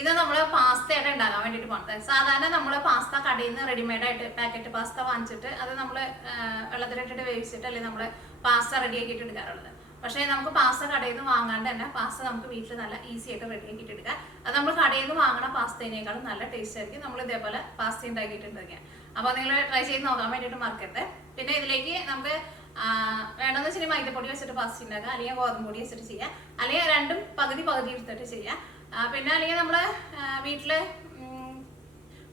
ഇത് നമ്മൾ പാസ്തയായിട്ട് ഉണ്ടാക്കാൻ വേണ്ടിയിട്ട് പോകുന്നത്. സാധാരണ നമ്മൾ പാസ്ത കടയിൽ നിന്ന് റെഡിമെയ്ഡ് ആയിട്ട് പാക്കറ്റ് പാസ്ത വാങ്ങിച്ചിട്ട് അത് നമ്മൾ വെള്ളത്തിലിട്ടിട്ട് വേവിച്ചിട്ട് അല്ലെങ്കിൽ നമ്മൾ പാസ്ത റെഡിയാക്കിയിട്ട് എടുക്കാറുള്ളത്. പക്ഷേ നമുക്ക് പാസ്ത കടയിൽ നിന്ന് വാങ്ങാണ്ട് തന്നെ പാസ്ത നമുക്ക് വീട്ടിൽ നല്ല ഈസി ആയിട്ട് റെഡിയാക്കിയിട്ട് എടുക്കാം. അത് നമ്മൾ കടയിൽ നിന്ന് വാങ്ങണ പാസ്തേനേക്കാളും നല്ല ടേസ്റ്റ് ആയിരിക്കും നമ്മൾ ഇതേപോലെ പാസ്ത ഉണ്ടാക്കിയിട്ടുണ്ടെങ്കിൽ. അപ്പോൾ നിങ്ങൾ ട്രൈ ചെയ്ത് നോക്കാൻ വേണ്ടിയിട്ട് മറക്കരുത്. പിന്നെ ഇതിലേക്ക് നമുക്ക് വേണമെന്ന് വെച്ചിട്ടുണ്ടെങ്കിൽ മൈദപ്പൊടി വെച്ചിട്ട് പാസ്ത ഉണ്ടാക്കാം, അല്ലെങ്കിൽ ഗോതമ്പ് പൊടി വെച്ചിട്ട് ചെയ്യാം, അല്ലെങ്കിൽ രണ്ടും പകുതി പകുതി എടുത്തിട്ട് ചെയ്യാം. പിന്നെ അല്ലെങ്കിൽ നമ്മൾ വീട്ടിൽ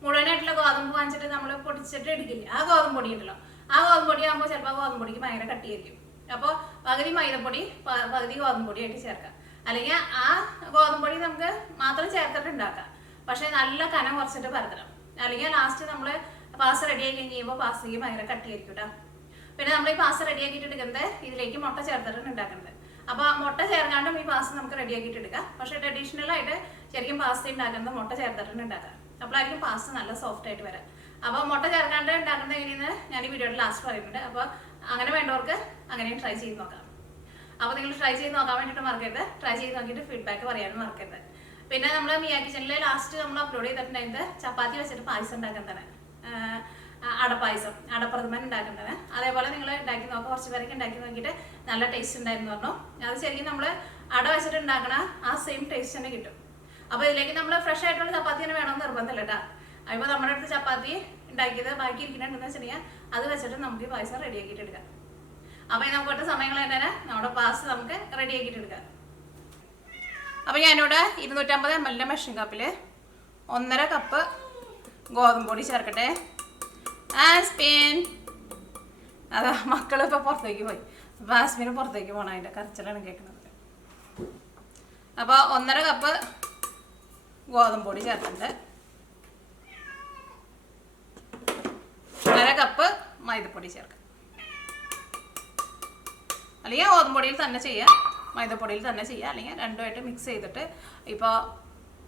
മുഴുവനായിട്ടുള്ള ഗോതമ്പ് വാങ്ങിച്ചിട്ട് നമ്മൾ പൊടിച്ചിട്ട് എടുക്കില്ല, ആ ഗോതമ്പ് പൊടി ഉണ്ടല്ലോ, ആ ഗോതമ്പ് പൊടി ആകുമ്പോൾ ചിലപ്പോൾ ഗോതമ്പ് പൊടിക്ക് ഭയങ്കര കട്ടിയായിരിക്കും. അപ്പോൾ പകുതി മൈദപ്പൊടി പകുതി ഗോതമ്പ് പൊടി ആയിട്ട് ചേർക്കാം. അല്ലെങ്കിൽ ആ ഗോതമ്പ് പൊടി നമുക്ക് മാത്രം ചേർത്തിട്ട് ഉണ്ടാക്കാം, പക്ഷേ നല്ല കനം കുറച്ചിട്ട് പരത്തണം. അല്ലെങ്കിൽ ലാസ്റ്റ് നമ്മൾ പാസ്ത റെഡിയാക്കി കഴിയുമ്പോൾ പാസ്തയ്ക്ക് ഭയങ്കര കട്ടിയായിരിക്കും കേട്ടോ. പിന്നെ നമ്മൾ ഈ പാസ്ത റെഡിയാക്കിയിട്ട് എടുക്കുന്നത് ഇതിലേക്ക് മുട്ട ചേർത്തിട്ടാണ് ഉണ്ടാക്കുന്നത്. അപ്പോൾ മുട്ട ചേർക്കാണ്ടും ഈ പാസ്ത നമുക്ക് റെഡിയാക്കിയിട്ട് എടുക്കാം. പക്ഷേ ട്രഡീഷണൽ ആയിട്ട് ശരിക്കും പാസ്ത ഉണ്ടാക്കുന്നത് മുട്ട ചേർത്തിട്ടാണ് ഉണ്ടാക്കുക. അപ്പോഴായിരിക്കും പാസ്ത നല്ല സോഫ്റ്റ് ആയിട്ട് വരാം. അപ്പോൾ മുട്ട ചേർക്കാണ്ട് ഉണ്ടാക്കുന്നത് എങ്ങനെയെന്ന് ഞാൻ ഈ വീഡിയോയുടെ ലാസ്റ്റ് പറയുന്നുണ്ട്. അപ്പോൾ അങ്ങനെ വേണ്ടവർക്ക് അങ്ങനെയും ട്രൈ ചെയ്ത് നോക്കാം. അപ്പോൾ നിങ്ങൾ ട്രൈ ചെയ്ത് നോക്കാൻ വേണ്ടിയിട്ട് മറക്കരുത്. ട്രൈ ചെയ്ത് നോക്കിയിട്ട് ഫീഡ്ബാക്ക് പറയാനും മറക്കരുത്. പിന്നെ നമ്മൾ മിയ കിച്ചണിൽ ലാസ്റ്റ് നമ്മൾ അപ്ലോഡ് ചെയ്തിട്ടുണ്ടായത് ചപ്പാത്തി വെച്ചിട്ട് പായസം ഉണ്ടാക്കുന്നതാണ്, അടപ്പായസം, അടപ്രഥമൻ ഉണ്ടാക്കുന്നത്. അതേപോലെ നിങ്ങൾ ഉണ്ടാക്കി നോക്കുക. കുറച്ച് പേരൊക്കെ ഉണ്ടാക്കി നോക്കിയിട്ട് നല്ല ടേസ്റ്റ് ഉണ്ടായിരുന്നു പറഞ്ഞു. അത് ശരിക്കും നമ്മൾ അട വെച്ചിട്ട് ഉണ്ടാക്കണ ആ സെയിം ടേസ്റ്റ് തന്നെ കിട്ടും. അപ്പോൾ ഇതിലേക്ക് നമ്മൾ ഫ്രഷ് ആയിട്ടുള്ള ചപ്പാത്തി തന്നെ വേണമെന്ന് നിർബന്ധമില്ല കേട്ടോ. അപ്പോൾ നമ്മുടെ അടുത്ത് ചപ്പാത്തി ഉണ്ടാക്കിയത് ബാക്കി ഇരിക്കുന്നുണ്ടെന്ന് വെച്ചിട്ടുണ്ടെങ്കിൽ അത് വെച്ചിട്ട് നമുക്ക് ഈ പായസം റെഡിയാക്കിയിട്ട് എടുക്കാം. അപ്പോൾ നമുക്ക് ഒട്ടും സമയങ്ങളായിട്ട് തന്നെ നമ്മുടെ പാസ്ത നമുക്ക് റെഡിയാക്കിയിട്ട് എടുക്കാം. അപ്പോൾ ഞാനിവിടെ 250 ml മെഷീൻ കപ്പിൽ 1.5 കപ്പ് ഗോതമ്പ് പൊടി ചേർക്കട്ടെ. ആസ്പിൻ അതാ മക്കൾ ഇപ്പോൾ പുറത്തേക്ക് പോയി. അപ്പോൾ ആസ്പിന് പുറത്തേക്ക് പോകണം, അതിൻ്റെ കരച്ചിലാണ് കേൾക്കുന്നത്. അപ്പോൾ 1.5 കപ്പ് ഗോതമ്പ് പൊടി ചേർത്തിട്ടുണ്ട്. 1.5 കപ്പ് മൈദപ്പൊടി ചേർക്കാം. അല്ലെങ്കിൽ ഗോതമ്പ് പൊടിയിൽ തന്നെ ചെയ്യാം, മൈദപ്പൊടിയിൽ തന്നെ ചെയ്യുക, അല്ലെങ്കിൽ രണ്ടുമായിട്ട് മിക്സ് ചെയ്തിട്ട് ഇപ്പോൾ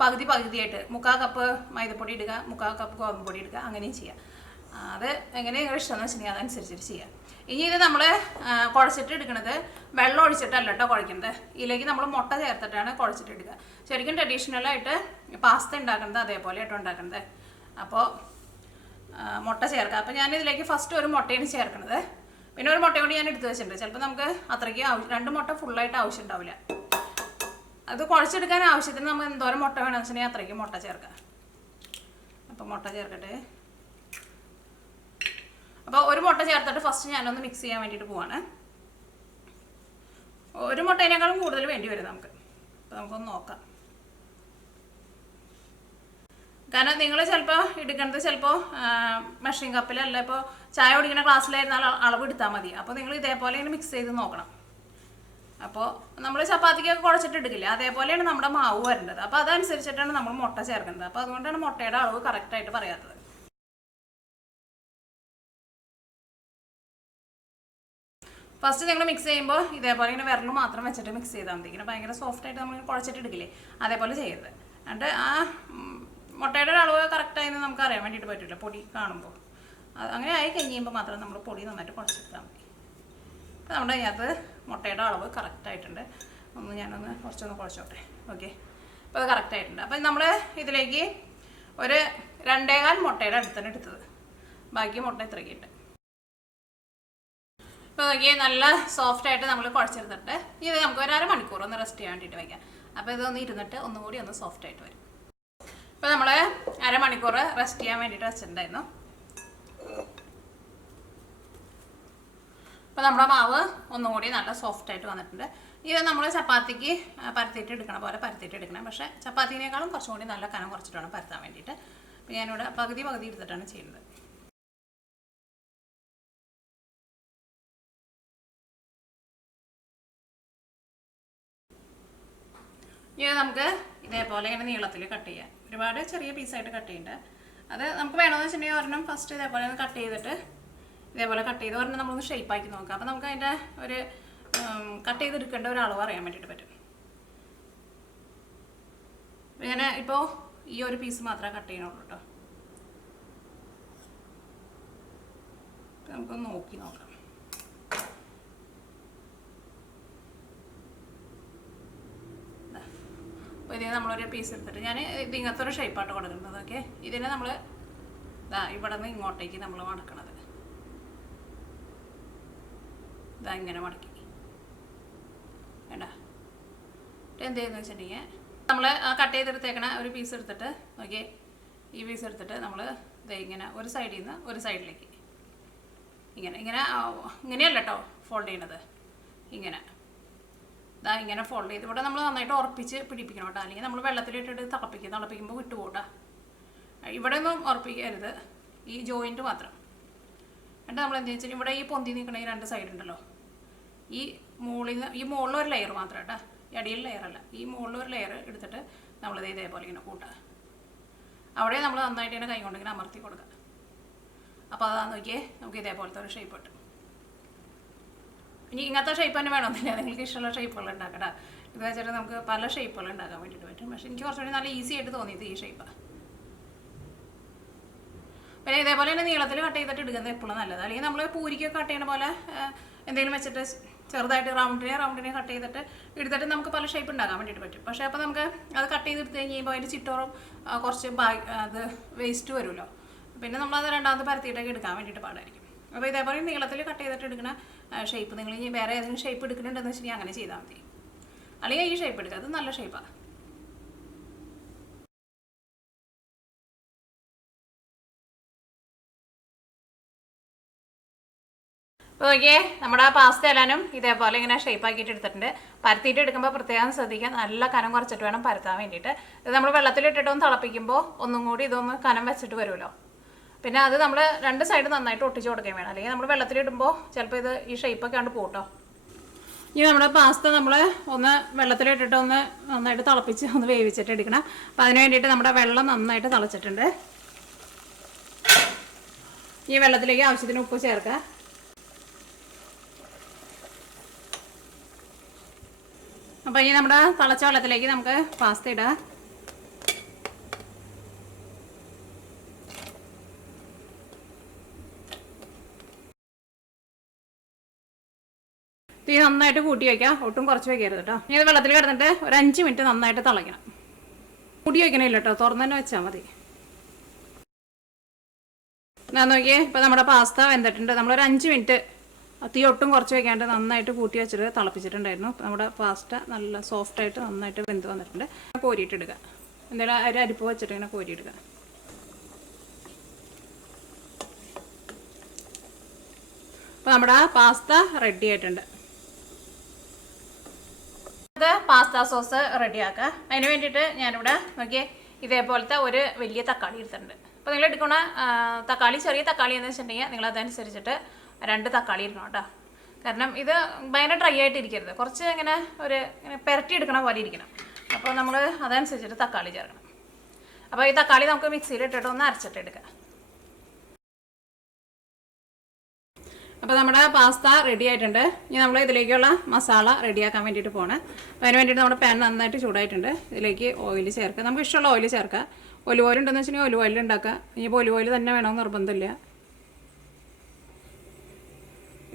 പകുതി പകുതിയായിട്ട് 3/4 കപ്പ് മൈദപ്പൊടി ഇടുക, 3/4 കപ്പ് ഗോതമ്പ് പൊടി ഇടുക, അങ്ങനെയും ചെയ്യാം. അത് എങ്ങനെ നിങ്ങൾ ഇഷ്ടമെന്ന് വെച്ചിട്ടുണ്ടെങ്കിൽ അതനുസരിച്ചിട്ട് ചെയ്യാം. ഇനി ഇത് നമ്മൾ കുഴച്ചിട്ട് എടുക്കുന്നത് വെള്ളം ഒഴിച്ചിട്ടല്ല കേട്ടോ കുഴക്കുന്നത്. ഇതിലേക്ക് നമ്മൾ മുട്ട ചേർത്തിട്ടാണ് കുഴച്ചിട്ട് എടുക്കുക. ശരിക്കും ട്രഡീഷണലായിട്ട് പാസ്ത ഉണ്ടാക്കുന്നത് അതേപോലെ ആയിട്ട് ഉണ്ടാക്കുന്നത്. അപ്പോൾ മുട്ട ചേർക്കുക. അപ്പോൾ ഞാനിതിലേക്ക് ഫസ്റ്റ് ഒരു മുട്ടയാണ് ചേർക്കുന്നത്. പിന്നെ ഒരു മുട്ട കൂടി ഞാൻ എടുത്ത് വെച്ചിട്ടുണ്ട്. ചിലപ്പോൾ നമുക്ക് അത്രയ്ക്ക് 2 മുട്ട ഫുള്ളായിട്ട് ആവശ്യം ഉണ്ടാവില്ല. അത് കുഴച്ചെടുക്കാൻ ആവശ്യത്തിന് നമ്മൾ എന്തോരം മുട്ട വേണമെന്ന് വെച്ചിട്ടുണ്ടെങ്കിൽ അത്രയ്ക്ക് മുട്ട ചേർക്കുക. അപ്പോൾ മുട്ട ചേർക്കട്ടെ. അപ്പോൾ ഒരു മുട്ട ചേർത്തിട്ട് ഫസ്റ്റ് ഞാനൊന്ന് മിക്സ് ചെയ്യാൻ വേണ്ടിയിട്ട് പോവാണ്. ഒരു മുട്ടേനേക്കാളും കൂടുതൽ വേണ്ടി വരും നമുക്ക്. അപ്പോൾ നമുക്കൊന്ന് നോക്കാം. കാരണം നിങ്ങൾ ചിലപ്പോൾ എടുക്കുന്നത് ചിലപ്പോൾ മെഷീൻ കപ്പിലല്ല, ഇപ്പോൾ ചായ കുടിക്കുന്ന ഗ്ലാസ്സിലായിരുന്നാൽ അളവ് എടുത്താൽ മതി. അപ്പോൾ നിങ്ങൾ ഇതേപോലെ ഇങ്ങനെ മിക്സ് ചെയ്ത് നോക്കണം. അപ്പോൾ നമ്മൾ ചപ്പാത്തിക്കൊക്കെ കുഴച്ചിട്ട് എടുക്കില്ല, അതേപോലെയാണ് നമ്മുടെ മാവ് വരേണ്ടത്. അപ്പോൾ അതനുസരിച്ചിട്ടാണ് നമ്മൾ മുട്ട ചേർക്കുന്നത്. അപ്പോൾ അതുകൊണ്ടാണ് മുട്ടയുടെ അളവ് കറക്റ്റായിട്ട് പറയാത്തത്. ഫസ്റ്റ് നിങ്ങൾ മിക്സ് ചെയ്യുമ്പോൾ ഇതേപോലെ ഇങ്ങനെ വിരൽ മാത്രം വെച്ചിട്ട് മിക്സ് ചെയ്താൽ മതി. ഇങ്ങനെ ഭയങ്കര സോഫ്റ്റായിട്ട് നമ്മൾ കുഴച്ചിട്ട് എടുക്കില്ലേ, അതേപോലെ ചെയ്യരുത്. എന്നിട്ട് ആ മുട്ടയുടെ ഒരു അളവ് കറക്റ്റായെന്ന് നമുക്ക് അറിയാൻ വേണ്ടിയിട്ട് പറ്റില്ല പൊടി കാണുമ്പോൾ. അങ്ങനെ ആയി കഴിയുമ്പോൾ മാത്രം നമ്മൾ പൊടി നന്നായിട്ട് കുഴച്ചെടുത്താൽ മതി. അപ്പോൾ നമ്മുടെ അതിനകത്ത് മുട്ടയുടെ അളവ് കറക്റ്റായിട്ടുണ്ട്. ഞാനൊന്ന് കുറച്ചൊന്ന് കുഴച്ചോട്ടെ. ഓക്കെ, അപ്പോൾ അത് കറക്റ്റായിട്ടുണ്ട്. അപ്പം നമ്മൾ ഇതിലേക്ക് ഒരു 2.25 മുട്ടയുടെ അടുത്താണ് എടുത്തത്. ബാക്കി മുട്ട ഇത്രയ്ക്ക് ഇട്ട്. ഇപ്പോൾ നോക്കിയാൽ നല്ല സോഫ്റ്റായിട്ട് നമ്മൾ കുഴച്ചെടുത്തിട്ട് ഇത് നമുക്ക് ഒരു 1/2 മണിക്കൂർ ഒന്ന് റെസ്റ്റ് ചെയ്യാൻ വേണ്ടിയിട്ട് വയ്ക്കാം. അപ്പോൾ ഇതൊന്ന് ഇരുന്നിട്ട് ഒന്നും കൂടി ഒന്ന് സോഫ്റ്റായിട്ട് വരും. ഇപ്പോൾ നമ്മൾ 1/2 മണിക്കൂർ റെസ്റ്റ് ചെയ്യാൻ വേണ്ടിയിട്ട് വെച്ചിട്ടുണ്ടായിരുന്നു. അപ്പോൾ നമ്മുടെ മാവ് ഒന്നും കൂടി നല്ല സോഫ്റ്റായിട്ട് വന്നിട്ടുണ്ട്. ഇത് നമ്മൾ ചപ്പാത്തിക്ക് പരത്തിയിട്ട് എടുക്കണം പോലെ പരത്തിയിട്ട് എടുക്കണം. പക്ഷേ ചപ്പാത്തിനേക്കാളും കുറച്ചും കൂടി നല്ല കനം കുറച്ചിട്ടാണ് പരത്താൻ വേണ്ടിയിട്ട്. അപ്പോൾ ഞാനിവിടെ പകുതി എടുത്തിട്ടാണ് ചെയ്യുന്നത്. ഇത് നമുക്ക് ഇതേപോലെ ഇങ്ങനെ നീളത്തിൽ കട്ട് ചെയ്യാം. ഒരുപാട് ചെറിയ പീസായിട്ട് കട്ട് ചെയ്യേണ്ട. അത് നമുക്ക് വേണമെന്ന് വെച്ചിട്ടുണ്ടെങ്കിൽ ഒരെണ്ണം ഫസ്റ്റ് ഇതേപോലെ ഒന്ന് കട്ട് ചെയ്തിട്ട് ഇതേപോലെ കട്ട് ചെയ്ത് ഒരെണ്ണം നമ്മളൊന്ന് ഷേപ്പാക്കി നോക്കാം. അപ്പോൾ നമുക്ക് അതിൻ്റെ ഒരു കട്ട് ചെയ്തെടുക്കേണ്ട ഒരു അളവ് അറിയാൻ വേണ്ടിയിട്ട് പറ്റും. ഞാൻ ഇപ്പോൾ ഈ ഒരു പീസ് മാത്രമേ കട്ട് ചെയ്യണുള്ളൂ കേട്ടോ. നമുക്കൊന്ന് നോക്കി നോക്കാം. അപ്പോൾ ഇതിന് നമ്മളൊരു പീസ് എടുത്തിട്ട് ഞാൻ ഇത് ഇങ്ങനത്തെ ഒരു ഷേപ്പായിട്ട് കൊടുക്കുന്നത്. ഓക്കെ, ഇതിനെ നമ്മൾ ഇവിടെ നിന്ന് ഇങ്ങോട്ടേക്ക് നമ്മൾ മടക്കണത് ഇങ്ങനെ മടക്കി വേണ്ട. എന്ത് ചെയ്യുന്നത് വെച്ചിട്ടുണ്ടെങ്കിൽ നമ്മൾ കട്ട് ചെയ്തെടുത്തേക്കണ ഒരു പീസ് എടുത്തിട്ട് ഓക്കെ, ഈ പീസ് എടുത്തിട്ട് നമ്മൾ ഇങ്ങനെ ഒരു സൈഡിൽ നിന്ന് ഒരു സൈഡിലേക്ക് ഇങ്ങനെയല്ല കേട്ടോ ഫോൾഡ് ചെയ്യണത്, ഇങ്ങനെ ഫോൾഡ് ചെയ്ത് ഇവിടെ നമ്മൾ നന്നായിട്ട് ഉറപ്പിച്ച് പിടിപ്പിക്കണം കേട്ടോ, അല്ലെങ്കിൽ നമ്മൾ വെള്ളത്തിലിട്ടിട്ട് തിളപ്പിക്കുമ്പോൾ വിട്ടുപോട്ടാ. ഇവിടെ ഒന്നും ഉറപ്പിക്കരുത്, ഈ ജോയിൻറ്റ് മാത്രം. എന്നിട്ട് നമ്മൾ എന്താ വെച്ചാൽ ഇവിടെ ഈ പൊന്തി നിൽക്കണ ഈ 2 സൈഡ് ഉണ്ടല്ലോ, ഈ മുകളിലൊരു ലെയർ മാത്രം കേട്ടോ, ഈ അടിയിൽ ലെയറല്ല, ഈ മുകളിലൊരു ലെയർ എടുത്തിട്ട് നമ്മളിത് ഇതേപോലെ ഇങ്ങനെ കൂട്ടുക. അവിടെ നമ്മൾ നന്നായിട്ട് ഇങ്ങനെ കൈ കൊണ്ട് ഇങ്ങനെ അമർത്തി കൊടുക്കുക. അപ്പോൾ അതാന്ന് നോക്കിയേ, നമുക്ക് ഇതേപോലത്തെ ഒരു ഷേപ്പ് കിട്ടും. ഇനി ഇങ്ങനത്തെ ഷേപ്പ് തന്നെ വേണമെന്നില്ല, നിങ്ങൾക്ക് ഇഷ്ടമുള്ള ഷേപ്പുകൾ ഉണ്ടാക്കട്ടെ. ഇത് വെച്ചിട്ട് നമുക്ക് പല ഷേപ്പുകൾ ഉണ്ടാക്കാൻ വേണ്ടിയിട്ട് പറ്റും. പക്ഷേ എനിക്ക് കുറച്ചുകൂടി നല്ല ഈസി ആയിട്ട് തോന്നിയത് ഈ ഷേപ്പാണ്. പിന്നെ ഇതേപോലെ തന്നെ നീളത്തിൽ കട്ട് ചെയ്തിട്ട് എടുക്കുന്നത് എപ്പോഴും നല്ലത്. അല്ലെങ്കിൽ നമ്മൾ പൂരിക്കൊക്കെ കട്ട് ചെയ്യണ പോലെ എന്തെങ്കിലും വെച്ചിട്ട് ചെറുതായിട്ട് റൗണ്ടിനെ കട്ട് ചെയ്തിട്ട് എടുത്തിട്ട് നമുക്ക് പല ഷേപ്പ് ഉണ്ടാക്കാൻ വേണ്ടിയിട്ട് പറ്റും. പക്ഷേ അപ്പോൾ നമുക്ക് അത് കട്ട് ചെയ്തെടുത്ത് കഴിയുമ്പോൾ അതിൻ്റെ ചിറ്റോറും കുറച്ച് അത് വേസ്റ്റ് വരുമല്ലോ. പിന്നെ നമ്മളത് രണ്ടാമത് പരത്തിയിട്ടൊക്കെ എടുക്കാൻ വേണ്ടിയിട്ട് പാടായിരിക്കും. അപ്പോൾ ഇതേപോലെ നീളത്തിൽ കട്ട് ചെയ്തിട്ട് എടുക്കുന്ന ഷേപ്പ് നിങ്ങൾ ഇനി വേറെ ഏതെങ്കിലും ഷേപ്പ് എടുക്കുന്നുണ്ടെന്ന് വെച്ചിട്ടുണ്ടെങ്കിൽ അങ്ങനെ ചെയ്താൽ മതി. അല്ലെങ്കിൽ ഈ ഷേപ്പ് എടുക്കുക, അത് നല്ല ഷേപ്പാണ്. അപ്പോൾ നോക്കിയേ, നമ്മുടെ പാസ്ത എല്ലാനും ഇതേപോലെ ഇങ്ങനെ ഷേപ്പ് ആക്കിയിട്ട് എടുത്തിട്ടുണ്ട്. പരത്തിയിട്ട് എടുക്കുമ്പോൾ പ്രത്യേകം ശ്രദ്ധിക്കുക, നല്ല കനം കുറച്ചിട്ട് വേണം പരത്താൻ വേണ്ടിയിട്ട്. ഇത് നമ്മൾ വെള്ളത്തിലിട്ടിട്ടൊന്ന് തിളപ്പിക്കുമ്പോൾ ഒന്നും കൂടി ഇതൊന്ന് കനം വെച്ചിട്ട് വരുമല്ലോ. പിന്നെ അത് നമ്മൾ 2 സൈഡ് നന്നായിട്ട് ഒട്ടിച്ച് കൊടുക്കുകയും വേണം, അല്ലെങ്കിൽ നമ്മൾ വെള്ളത്തിലിടുമ്പോൾ ചിലപ്പോൾ ഇത് ഈ ഷേപ്പൊക്കെ ആണ്ട് പോട്ടോ. ഇനി നമ്മുടെ പാസ്ത നമ്മൾ ഒന്ന് വെള്ളത്തിലിട്ടിട്ട് ഒന്ന് നന്നായിട്ട് തിളപ്പിച്ച് ഒന്ന് വേവിച്ചിട്ട് എടുക്കണം. അപ്പം അതിന് വേണ്ടിയിട്ട് നമ്മുടെ വെള്ളം നന്നായിട്ട് തിളച്ചിട്ടുണ്ട്. ഈ വെള്ളത്തിലേക്ക് ആവശ്യത്തിന് ഉപ്പ് ചേർക്കുക. അപ്പോൾ ഇനി നമ്മുടെ തിളച്ച വെള്ളത്തിലേക്ക് നമുക്ക് പാസ്ത ഇടാം. തീ നന്നായിട്ട് കൂട്ടി വയ്ക്കാം, ഒട്ടും കുറച്ച് വയ്ക്കരുത് കേട്ടോ. ഇനി ഇത് വെള്ളത്തിൽ കിടന്നിട്ട് ഒരു 5 മിനിറ്റ് നന്നായിട്ട് തിളയ്ക്കണം. കൂട്ടി വയ്ക്കണില്ല കേട്ടോ, തുറന്ന് തന്നെ വെച്ചാൽ മതി. ഞാൻ നോക്കിയേ, ഇപ്പോൾ നമ്മുടെ പാസ്ത വെന്തിട്ടുണ്ട്. നമ്മളൊരു 5 മിനിറ്റ് തീ ഒട്ടും കുറച്ച് വയ്ക്കാണ്ട് നന്നായിട്ട് കൂട്ടി വെച്ചിട്ട് തിളപ്പിച്ചിട്ടുണ്ടായിരുന്നു. നമ്മുടെ പാസ്ത നല്ല സോഫ്റ്റായിട്ട് നന്നായിട്ട് വെന്ത് വന്നിട്ടുണ്ട്. കോരിയിട്ടെടുക്കുക, എന്തെങ്കിലും ഒരു അരിപ്പ് വെച്ചിട്ട് ഇങ്ങനെ കോരിയിടുക. അപ്പോൾ നമ്മുടെ പാസ്ത റെഡി ആയിട്ടുണ്ട്. പാസ്ത സോസ് റെഡിയാക്കുക. അതിന് വേണ്ടിയിട്ട് ഞാനിവിടെ നോക്കിയേ ഇതേപോലത്തെ ഒരു വലിയ തക്കാളി എടുത്തിട്ടുണ്ട്. അപ്പോൾ നിങ്ങൾ എടുക്കുന്ന തക്കാളി ചെറിയ തക്കാളി എന്ന് വെച്ചിട്ടുണ്ടെങ്കിൽ നിങ്ങൾ അതനുസരിച്ചിട്ട് 2 തക്കാളി ഇടണം കേട്ടോ. കാരണം ഇത് ഭയങ്കര ഡ്രൈ ആയിട്ട് ഇരിക്കരുത്, കുറച്ച് ഇങ്ങനെ ഇങ്ങനെ പെരട്ടി എടുക്കണ പോലെ ഇരിക്കണം. അപ്പോൾ നമ്മൾ അതനുസരിച്ചിട്ട് തക്കാളി ചേർക്കണം. അപ്പോൾ ഈ തക്കാളി നമുക്ക് മിക്സിയിൽ ഇട്ടിട്ട് ഒന്ന് അരച്ചിട്ട് എടുക്കാം. അപ്പോൾ നമ്മുടെ പാസ്ത റെഡി ആയിട്ടുണ്ട്. ഇനി നമ്മൾ ഇതിലേക്കുള്ള മസാല റെഡിയാക്കാൻ വേണ്ടിയിട്ട് പോകണം. അപ്പോൾ അതിന് വേണ്ടിയിട്ട് നമ്മുടെ പാൻ നന്നായിട്ട് ചൂടായിട്ടുണ്ട്. ഇതിലേക്ക് ഓയിൽ ചേർക്കുക, നമുക്ക് ഇഷ്ടമുള്ള ഓയിൽ ചേർക്കുക. ഒലിവ് ഓയിൽ ഉണ്ടെന്ന് വെച്ചിട്ടുണ്ടെങ്കിൽ ഒലിവ് ഓയിൽ ഉണ്ടാക്കുക. ഇനിയിപ്പോൾ ഒലിവ് ഓയിൽ തന്നെ വേണമെന്ന് നിർബന്ധമില്ല.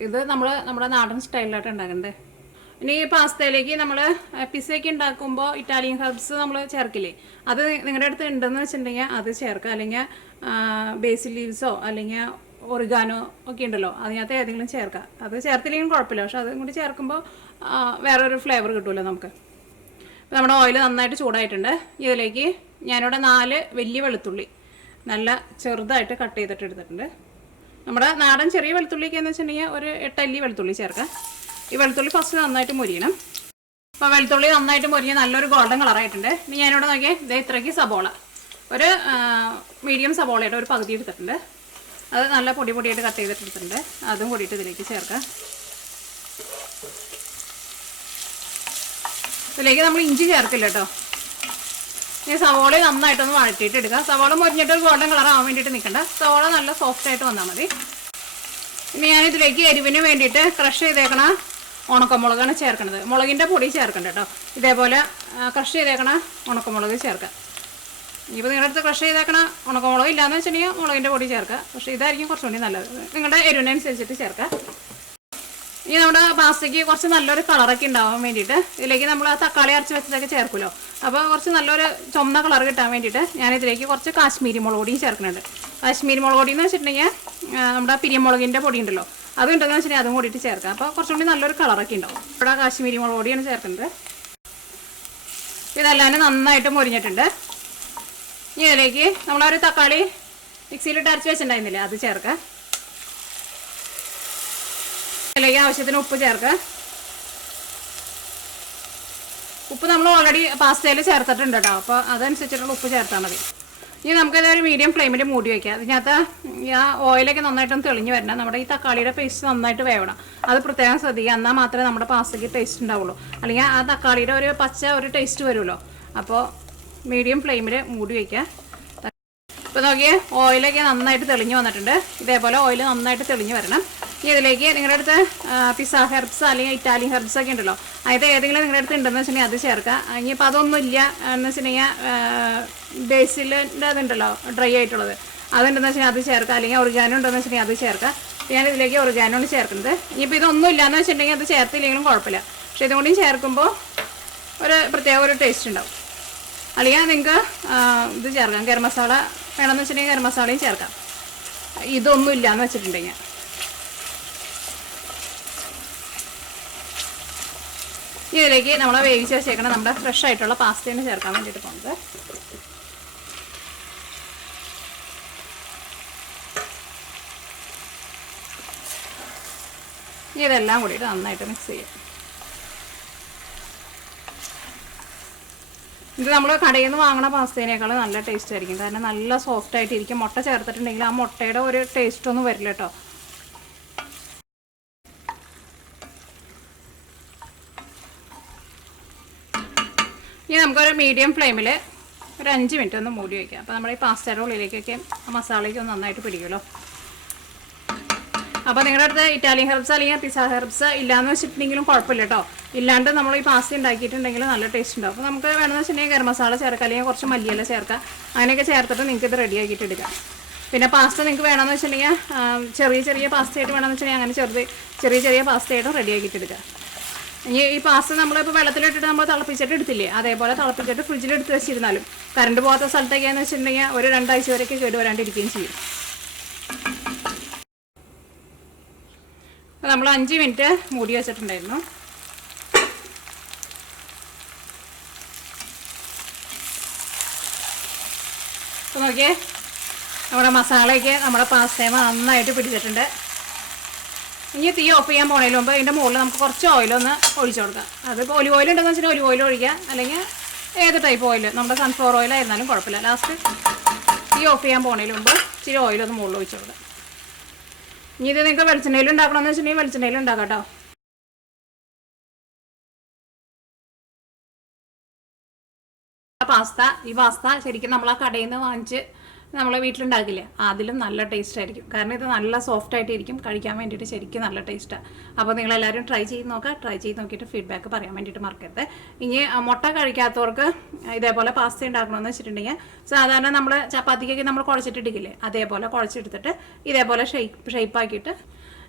ഇത് നമ്മുടെ നാടൻ സ്റ്റൈലിലായിട്ട് ഉണ്ടാക്കണ്ടേ. ഇനി ഈ പാസ്തയിലേക്ക് നമ്മൾ പിസ്സയൊക്കെ ഉണ്ടാക്കുമ്പോൾ ഇറ്റാലിയൻ ഹെർബ്സ് നമ്മൾ ചേർക്കില്ലേ, അത് നിങ്ങളുടെ അടുത്ത് ഉണ്ടെന്ന് വെച്ചിട്ടുണ്ടെങ്കിൽ അത് ചേർക്കുക. അല്ലെങ്കിൽ ബേസിൽ ലീവ്സോ അല്ലെങ്കിൽ ഒറിഗാനോ ഒക്കെ ഉണ്ടല്ലോ, അതിനകത്ത് ഏതെങ്കിലും ചേർക്കുക. അത് ചേർത്തില്ലെങ്കിലും കുഴപ്പമില്ല, പക്ഷെ അതും കൂടി ചേർക്കുമ്പോൾ വേറൊരു ഫ്ലേവർ കിട്ടുമല്ലോ നമുക്ക്. അപ്പോൾ നമ്മുടെ ഓയിൽ നന്നായിട്ട് ചൂടായിട്ടുണ്ട്. ഇതിലേക്ക് ഞാനിവിടെ 4 വലിയ വെളുത്തുള്ളി നല്ല ചെറുതായിട്ട് കട്ട് ചെയ്തിട്ട് എടുത്തിട്ടുണ്ട്. നമ്മുടെ നാടൻ ചെറിയ വെളുത്തുള്ളിയൊക്കെ എന്ന് വെച്ചിട്ടുണ്ടെങ്കിൽ ഒരു 8 അല്ലി വെളുത്തുള്ളി ചേർക്കാം. ഈ വെളുത്തുള്ളി ഫസ്റ്റ് നന്നായിട്ട് മുരിയണം. അപ്പോൾ വെളുത്തുള്ളി നന്നായിട്ട് മുരിഞ്ഞ് നല്ലൊരു ഗോൾഡൻ കളറായിട്ടുണ്ട്. ഇനി ഞാനിവിടെ നോക്കിയാൽ ഇതേ ഇത്രയ്ക്ക് സബോള, ഒരു മീഡിയം സബോളയുടെ ഒരു പകുതി എടുത്തിട്ടുണ്ട്. അത് നല്ല പൊടിയായിട്ട് കട്ട് ചെയ്തിട്ട് എടുത്തിട്ടുണ്ട്. അതും കൂടിയിട്ട് ഇതിലേക്ക് ചേർക്കാം. ഇതിലേക്ക് നമ്മൾ ഇഞ്ചി ചേർക്കില്ല കേട്ടോ. ഈ സവോള നന്നായിട്ടൊന്ന് വഴറ്റിയിട്ട് എടുക്കുക. സവോള മുരിഞ്ഞിട്ട് ഒരു ഗോൾഡൻ കളർ ആവാൻ വേണ്ടിയിട്ട് നിൽക്കണ്ട, സവോള നല്ല സോഫ്റ്റായിട്ട് വന്നാൽ മതി. ഇനി ഞാനിതിലേക്ക് എരിവിന് വേണ്ടിയിട്ട് ക്രഷ് ചെയ്തേക്കണ ഉണക്കമുളകാണ് ചേർക്കണത്. മുളകിൻ്റെ പൊടി ചേർക്കണ്ട കേട്ടോ. ഇതേപോലെ ക്രഷ് ചെയ്തേക്കണ ഉണക്കമുളക് ചേർക്കാം. ഇപ്പോൾ നിങ്ങളുടെ അടുത്ത് ക്രഷ് ചെയ്തേക്കണ ഉണക്കമുളക് ഇല്ലയെന്ന് വെച്ചിട്ടുണ്ടെങ്കിൽ മുളകിൻ്റെ പൊടി ചേർക്കുക. പക്ഷേ ഇതായിരിക്കും കുറച്ചുകൂടി നല്ലത്, നിങ്ങളുടെ എരിവിനനുസരിച്ചിട്ട് ചേർക്കുക. ഇനി നമ്മുടെ പാസ്തയ്ക്ക് കുറച്ച് നല്ലൊരു കളറൊക്കെ ഉണ്ടാവാൻ വേണ്ടിയിട്ട് ഇതിലേക്ക് നമ്മൾ ആ തക്കാളി അരച്ച് വെച്ചതൊക്കെ ചേർക്കുമല്ലോ, അപ്പോൾ കുറച്ച് നല്ലൊരു ചുമന്ന കളർ കിട്ടാൻ വേണ്ടിയിട്ട് ഞാനിതിലേക്ക് കുറച്ച് കാശ്മീരി മുളക് പൊടിയും ചേർക്കുന്നുണ്ട്. കാശ്മീരി മുളക് പൊടി എന്ന് വെച്ചിട്ടുണ്ടെങ്കിൽ നമ്മുടെ പിരിയമുളകിൻ്റെ പൊടി ഉണ്ടല്ലോ, അതുണ്ടെന്ന് വെച്ചിട്ടുണ്ടെങ്കിൽ അതും കൂടിയിട്ട് ചേർക്കാം. അപ്പോൾ കുറച്ചും കൂടി നല്ലൊരു കളറൊക്കെ ഉണ്ടാവും. ഇവിടെ കാശ്മീരി മുളക് പൊടിയാണ് ചേർക്കുന്നത്. ഇതെല്ലാം നന്നായിട്ട് മൊരിഞ്ഞിട്ടുണ്ട്. ഇനി ഇതിലേക്ക് നമ്മളൊരു തക്കാളി മിക്സിയിലിട്ട് അരച്ച് വെച്ചിട്ടുണ്ടായിരുന്നില്ലേ, അത് ചേർക്കുക. ഇതിലേക്ക് ആവശ്യത്തിന് ഉപ്പ് ചേർക്കുക. ഉപ്പ് നമ്മൾ ഓൾറെഡി പാസ്തയിൽ ചേർത്തിട്ടുണ്ട് കേട്ടോ, അപ്പോൾ അതനുസരിച്ചിട്ടുള്ള ഉപ്പ് ചേർത്താൽ മതി. ഇനി നമുക്കിതൊരു മീഡിയം ഫ്ലെയിമിൽ മൂടി വയ്ക്കാം. അതിനകത്ത് ആ ഓയിലൊക്കെ നന്നായിട്ടൊന്ന് തെളിഞ്ഞ് വരണം. നമ്മുടെ ഈ തക്കാളിയുടെ പേസ്റ്റ് നന്നായിട്ട് വേവണം, അത് പ്രത്യേകം ശ്രദ്ധിക്കുക. എന്നാൽ മാത്രമേ നമ്മുടെ പാസ്തയ്ക്ക് ടേസ്റ്റ് ഉണ്ടാവുള്ളൂ. അല്ലെങ്കിൽ ആ തക്കാളിയുടെ ഒരു പച്ച ഒരു ടേസ്റ്റ് വരുമല്ലോ. അപ്പോൾ മീഡിയം ഫ്ലെയിമിൽ മൂടി വയ്ക്കുക. ഇപ്പോൾ നോക്കിയേ, ഓയിലൊക്കെ നന്നായിട്ട് തെളിഞ്ഞ് വന്നിട്ടുണ്ട്. ഇതേപോലെ ഓയിൽ നന്നായിട്ട് തെളിഞ്ഞ് വരണം. ഇനി ഇതിലേക്ക് നിങ്ങളുടെ അടുത്ത് പിസ്സ ഹെർബ്സ് അല്ലെങ്കിൽ ഇറ്റാലിയൻ ഹെർബ്സ് ഒക്കെ ഉണ്ടല്ലോ, അതിൽ ഏതെങ്കിലും നിങ്ങളുടെ അടുത്ത് ഉണ്ടെന്ന് വെച്ചിട്ടുണ്ടെങ്കിൽ അത് ചേർക്കുക. ഇനിയിപ്പോൾ അതൊന്നും ഇല്ല എന്ന് വെച്ചിട്ടുണ്ടെങ്കിൽ ബേസിലിൻ്റെ അതുണ്ടല്ലോ ഡ്രൈ ആയിട്ടുള്ളത്, അതുണ്ടെന്ന് വെച്ചാൽ അത് ചേർക്കുക. അല്ലെങ്കിൽ ഒറിഗാനോ ഉണ്ടെന്ന് വെച്ചിട്ടുണ്ടെങ്കിൽ അത് ചേർക്കുക. ഞാൻ ഇതിലേക്ക് ഒറിഗാനോ ആണ് ചേർക്കുന്നത്. ഇനിയിപ്പോൾ ഇതൊന്നും ഇല്ലയെന്ന് വെച്ചിട്ടുണ്ടെങ്കിൽ അത് ചേർത്തില്ലെങ്കിലും കുഴപ്പമില്ല. പക്ഷേ ഇതുകൊണ്ടും ചേർക്കുമ്പോൾ ഒരു പ്രത്യേക ഒരു ടേസ്റ്റ് ഉണ്ടാവും. അല്ലെങ്കിൽ നിങ്ങൾക്ക് ഇത് ചേർക്കാം, ഗരം മസാല വേണമെന്ന് വെച്ചിട്ടുണ്ടെങ്കിൽ ഗരം മസാലയും ചേർക്കാം. ഇതൊന്നും ഇല്ലയെന്ന് വെച്ചിട്ടുണ്ടെങ്കിൽ ഇതിലേക്ക് നമ്മൾ വേവിച്ച് വെച്ചേക്കണം നമ്മുടെ ഫ്രഷ് ആയിട്ടുള്ള പാസ്തേനെ ചേർക്കാൻ വേണ്ടിയിട്ട് പോകുന്നത്. ഇതെല്ലാം കൂടിയിട്ട് നന്നായിട്ട് മിക്സ് ചെയ്യാം. ഇത് നമ്മൾ കടയിൽ നിന്ന് വാങ്ങണ പാസ്തേനേക്കാൾ നല്ല ടേസ്റ്റ് ആയിരിക്കും. കാരണം നല്ല സോഫ്റ്റ് ആയിട്ടിരിക്കും. മുട്ട ചേർത്തിട്ടുണ്ടെങ്കിൽ ആ മുട്ടയുടെ ഒരു ടേസ്റ്റ് ഒന്നും വരില്ല കേട്ടോ. ഇനി നമുക്കൊരു മീഡിയം ഫ്ലെയിമിൽ ഒരു 5 മിനിറ്റ് ഒന്ന് മൂടി വയ്ക്കാം. അപ്പോൾ നമ്മുടെ ഈ പാസ്തയുടെ ഉള്ളിലേക്കൊക്കെ മസാലയ്ക്ക് ഒന്ന് നന്നായിട്ട് പിടിക്കുമല്ലോ. അപ്പോൾ നിങ്ങളുടെ അടുത്ത് ഇറ്റാലിയൻ ഹെർബ്സ് അല്ലെങ്കിൽ പിസ്സ ഹെർബ്സ് ഇല്ലയെന്ന് വെച്ചിട്ടുണ്ടെങ്കിലും കുഴപ്പമില്ല കേട്ടോ. ഇല്ലാണ്ട് നമ്മൾ ഈ പാസ്ത ഉണ്ടാക്കിയിട്ടുണ്ടെങ്കിൽ നല്ല ടേസ്റ്റ് ഉണ്ടാവും. അപ്പോൾ നമുക്ക് വേണമെന്ന് വെച്ചിട്ടുണ്ടെങ്കിൽ ഗരം മസാല ചേർക്കാം, അല്ലെങ്കിൽ കുറച്ച് മല്ലിയില ചേർക്കാം. അങ്ങനെയൊക്കെ ചേർത്തിട്ട് നിങ്ങൾക്ക് ഇത് റെഡി ആക്കിയിട്ട് എടുക്കാം. പിന്നെ പാസ്ത നിങ്ങൾക്ക് വേണമെന്ന് വെച്ചിട്ടുണ്ടെങ്കിൽ ചെറിയ പാസ്തയായിട്ട് വേണമെന്ന് വെച്ചിട്ടുണ്ടെങ്കിൽ അങ്ങനെ ചെറിയ പാസ്തയായിട്ടും റെഡി ആക്കിയിട്ട് എടുക്കാം. ഇനി ഈ പാസ്ത നമ്മളിപ്പോൾ വെള്ളത്തിലിട്ടിട്ട് നമ്മൾ തിളപ്പിച്ചിട്ട് എടുത്തില്ലേ, അതേപോലെ തിളപ്പിച്ചിട്ട് ഫ്രിഡ്ജിലെടുത്ത് വെച്ചിരുന്നാലും കറണ്ട് പോകാത്ത സ്ഥലത്തേക്കാന്ന് വെച്ചിട്ടുണ്ടെങ്കിൽ ഒരു 2 ആഴ്ച വരെയൊക്കെ കേടുവരാണ്ടിരിക്കുകയും ചെയ്യും. അപ്പോൾ നമ്മൾ 5 മിനിറ്റ് മൂടി വെച്ചിട്ടുണ്ടായിരുന്നു. അപ്പോൾ നോക്കിയേ, നമ്മുടെ മസാലയ്ക്ക് നമ്മുടെ പാസ്തേമ നന്നായിട്ട് പിടിച്ചിട്ടുണ്ട്. ഇനി തീ ഓഫ് ചെയ്യാൻ പോണതിന് മുമ്പ് ഇതിൻ്റെ മുകളിൽ നമുക്ക് കുറച്ച് ഓയിലൊന്ന് ഒഴിച്ചു കൊടുക്കാം. അതിപ്പോൾ ഒലിവ് ഓയിൽ ഉണ്ടെന്ന് വെച്ചിട്ടുണ്ടെങ്കിൽ ഒലിവ് ഓയിൽ ഒഴിക്കുക, അല്ലെങ്കിൽ ഏത് ടൈപ്പ് ഓയിൽ, നമ്മുടെ സൺഫ്ലവർ ഓയിൽ ആയിരുന്നാലും കുഴപ്പമില്ല. ലാസ്റ്റ് തീ ഓഫ് ചെയ്യാൻ പോണതിന് മുമ്പ് ഇച്ചിരി ഓയിലൊന്ന് മുകളിൽ ഒഴിച്ചു കൊടുക്കാം. ഇനി ഇത് നിങ്ങൾക്ക് വെളിച്ചെണ്ണയിൽ ഉണ്ടാക്കണമെന്ന് വെച്ചിട്ടുണ്ടെങ്കിൽ വെളിച്ചെണ്ണയിൽ ഉണ്ടാക്കാം കേട്ടോ. ഈ പാസ്ത ശരിക്കും നമ്മൾ ആ കടയിൽ നിന്ന് വാങ്ങിച്ച് നമ്മൾ വീട്ടിലുണ്ടാക്കില്ലേ, അതിലും നല്ല ടേസ്റ്റ് ആയിരിക്കും. കാരണം ഇത് നല്ല സോഫ്റ്റ് ആയിട്ടിരിക്കും, കഴിക്കാൻ വേണ്ടിയിട്ട് ശരിക്കും നല്ല ടേസ്റ്റാണ്. അപ്പോൾ നിങ്ങളെല്ലാവരും ട്രൈ ചെയ്ത് നോക്കുക. ട്രൈ ചെയ്ത് നോക്കിയിട്ട് ഫീഡ്ബാക്ക് പറയാൻ വേണ്ടിയിട്ട് മറക്കരുത്. ഇനി മുട്ട കഴിക്കാത്തവർക്ക് ഇതേപോലെ പാസ്ത ഉണ്ടാക്കണമെന്ന് വെച്ചിട്ടുണ്ടെങ്കിൽ സാധാരണ നമ്മൾ ചപ്പാത്തിക്കൊക്കെ നമ്മൾ കുഴച്ചിട്ടിടിക്കില്ലേ, അതേപോലെ കുഴച്ചെടുത്തിട്ട് ഇതേപോലെ ഷേപ്പാക്കിയിട്ട്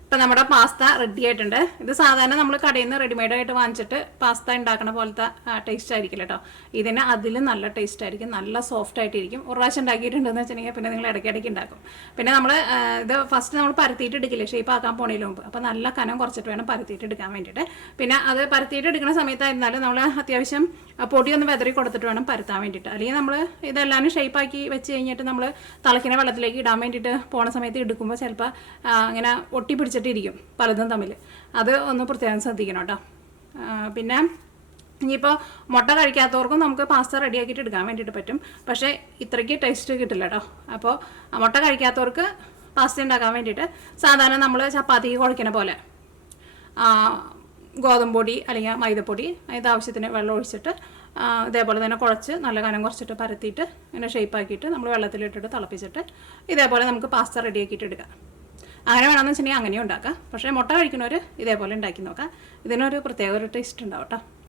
ഇപ്പം നമ്മുടെ പാസ്ത റെഡി ആയിട്ടുണ്ട്. ഇത് സാധാരണ നമ്മൾ കടയിൽ നിന്ന് റെഡിമെയ്ഡായിട്ട് വാങ്ങിച്ചിട്ട് പാസ്ത ഉണ്ടാക്കുന്ന പോലത്തെ ടേസ്റ്റ് ആയിരിക്കില്ല കേട്ടോ. ഇതിന് അതിലും നല്ല ടേസ്റ്റ് ആയിരിക്കും, നല്ല സോഫ്റ്റ് ആയിട്ടിരിക്കും. ഒരു പ്രാവശ്യം ഉണ്ടാക്കിയിട്ടുണ്ടെന്ന് വെച്ചിട്ടുണ്ടെങ്കിൽ പിന്നെ നിങ്ങൾ ഇടയ്ക്കിടയ്ക്ക് ഉണ്ടാക്കും. പിന്നെ നമ്മൾ ഇത് ഫസ്റ്റ് നമ്മൾ പരത്തിയിട്ട് എടുക്കില്ലേ ഷേപ്പ് ആക്കാൻ പോണതിന് മുമ്പ്, അപ്പോൾ നല്ല കനം കുറച്ചിട്ട് വേണം പരത്തിയിട്ട് എടുക്കാൻ വേണ്ടിയിട്ട്. പിന്നെ അത് പരത്തിയിട്ട് എടുക്കുന്ന സമയത്തായിരുന്നാലും നമ്മൾ അത്യാവശ്യം പൊടിയൊന്ന് വെതറി കൊടുത്തിട്ട് വേണം പരത്താൻ വേണ്ടിയിട്ട്. അല്ലെങ്കിൽ നമ്മൾ ഇതെല്ലാം ഷേപ്പാക്കി വെച്ച് കഴിഞ്ഞിട്ട് നമ്മൾ തിളയ്ക്കുന്ന വെള്ളത്തിലേക്ക് ഇടാൻ വേണ്ടിയിട്ട് പോണ സമയത്ത് എടുക്കുമ്പോൾ ചിലപ്പോൾ അങ്ങനെ ഒട്ടി പിടിച്ചിട്ടിരിക്കും പലതും തമ്മിൽ. അത് ഒന്ന് പ്രത്യേകം ശ്രദ്ധിക്കണം കേട്ടോ. പിന്നെ ഇനിയിപ്പോൾ മുട്ട കഴിക്കാത്തവർക്കും നമുക്ക് പാസ്ത റെഡിയാക്കിയിട്ട് എടുക്കാൻ വേണ്ടിയിട്ട് പറ്റും. പക്ഷേ ഇത്രയ്ക്ക് ടേസ്റ്റ് കിട്ടില്ല കേട്ടോ. അപ്പോൾ മുട്ട കഴിക്കാത്തവർക്ക് പാസ്ത ഉണ്ടാക്കാൻ വേണ്ടിയിട്ട് സാധാരണ നമ്മൾ ചപ്പാത്തിക്ക് കുഴയ്ക്കണ പോലെ ഗോതമ്പ് പൊടി അല്ലെങ്കിൽ മൈദപ്പൊടി അതിൻ്റെ ആവശ്യത്തിന് വെള്ളം ഒഴിച്ചിട്ട് ഇതേപോലെ തന്നെ കുഴച്ച് നല്ല കനം കുറച്ചിട്ട് പരത്തിയിട്ട് ഇങ്ങനെ ഷേപ്പാക്കിയിട്ട് നമ്മൾ വെള്ളത്തിലിട്ടിട്ട് തിളപ്പിച്ചിട്ട് ഇതേപോലെ നമുക്ക് പാസ്ത റെഡിയാക്കിയിട്ട് എടുക്കാം. അങ്ങനെ വേണമെന്ന് വെച്ചിട്ടുണ്ടെങ്കിൽ അങ്ങനെയും ഉണ്ടാക്കാം. പക്ഷേ മുട്ട കഴിക്കുന്നവർ ഇതേപോലെ ഉണ്ടാക്കി നോക്കാം. ഇതിനൊരു പ്രത്യേക ഒരു ടേസ്റ്റ് ഉണ്ടാവും കേട്ടോ.